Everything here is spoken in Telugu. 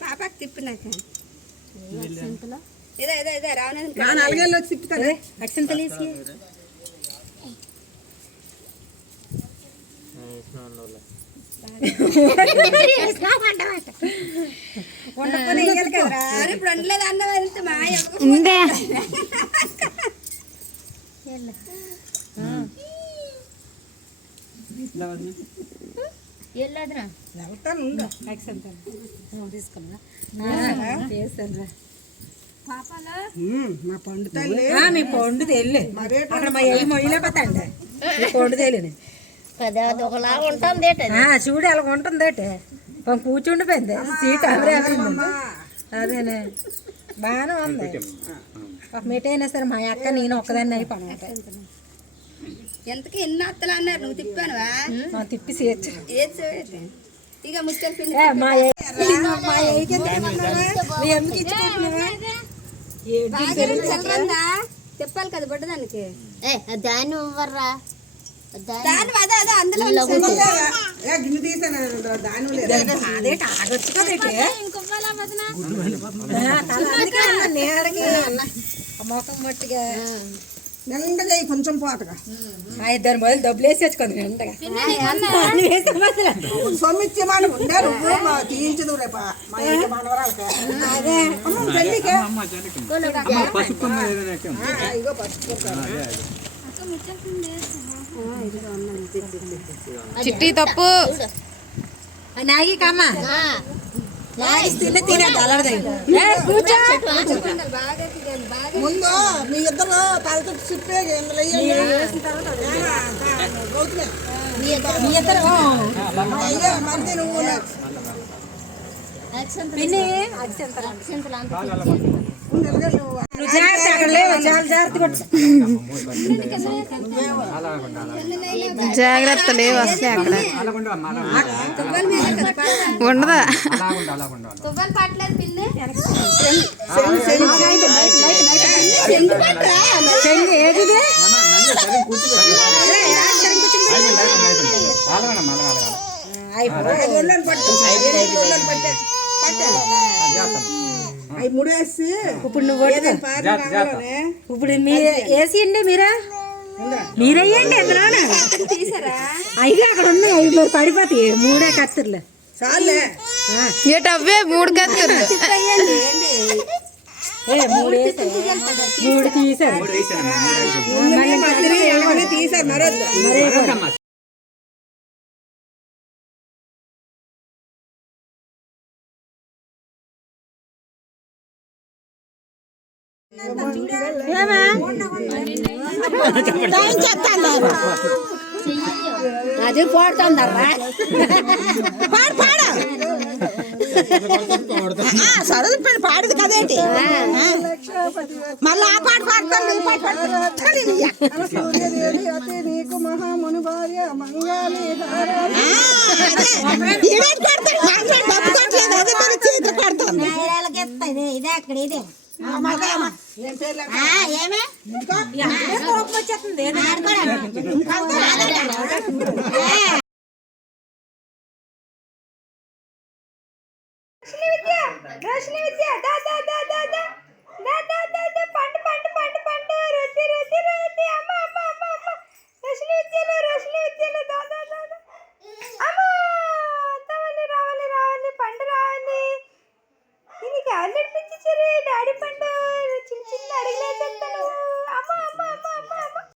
పాపకి తిప్పినాక ఇదే ఇదే ఇదే రావణ నాలుగేళ్ళు వచ్చి తిప్పుతారే అక్షంతలు వేసి ఇప్పుడు ఉండలేదు అన్న వెళ్తే మా వెళ్తాను తీసుకున్నా మా పండు తల్లి మీ పండు తెల్లి అక్కడ మా ఏ మొయ్యలేకపోతాండి మీ పండు తెలియని ఒకలా ఉంటుంది చూడు అలా ఉంటుందేటే కూర్చుండిపోయింది సీట్ ఎవరైంది అదేనే బాగానే ఉంది ఒక మీట అయినా సరే మా అక్క నేను ఒక్కదాన్ని అయిపోయి ఎంతకి ఎన్ని అత్తలు అన్నారు నువ్వు తిప్పానువా తిప్పి చేర్చు ఇక ముచ్చలు మా ఎందుకు ఇచ్చుకుంటున్నావా చెప్పాలి కదా బొడ్డ దానికి దాన్ని ఇవ్వర్రా దాని అదే అదే అందులో గిన్నె తీసాను దాని అదే తాగొచ్చు కదేటి నేడకి మొఖం మట్టిగా నిండగా కొంచెం పోతగా మా ఇద్దరు మొదలు డబ్బులు వేసి వచ్చుకుంది నిండగా సొమ్మిచ్చి మాట ఉండారు తీయించదు రేప మా ఇంటి మనవరాలకి అదే తల్లికే ఇగో పసుపు చిట్టి తప్పు నాగి కమ్మ తినే అలడదే ముందు మీ ఇద్దరు తలతో చెప్పే అయ్యా మరి నువ్వు జాగ్రత్త లేవు వస్తే అక్కడ ఉండదా ఏది అవి ముడేసి ఇప్పుడు నువ్వు ఇప్పుడు వేసి అండి మీరయ్యండి ఎందులో తీసారా అయితే అక్కడ ఉన్నాయి అవి పడిపోతాయి మూడే కత్తిర్లు చాలే ఏటవ్వే మూడు కత్తులు మూడు తీసారు తీసారు మరొద్దు అది పాడుతుందర్రా పాడు పాడు సరదు పాడదు కదేంటి మళ్ళీ ఆ పాట పాడతాను నీకు మహాముని భార్య మంగాలి ఇదే అక్కడ ఇదే వచ్చేస్తుంది డాడీ పండు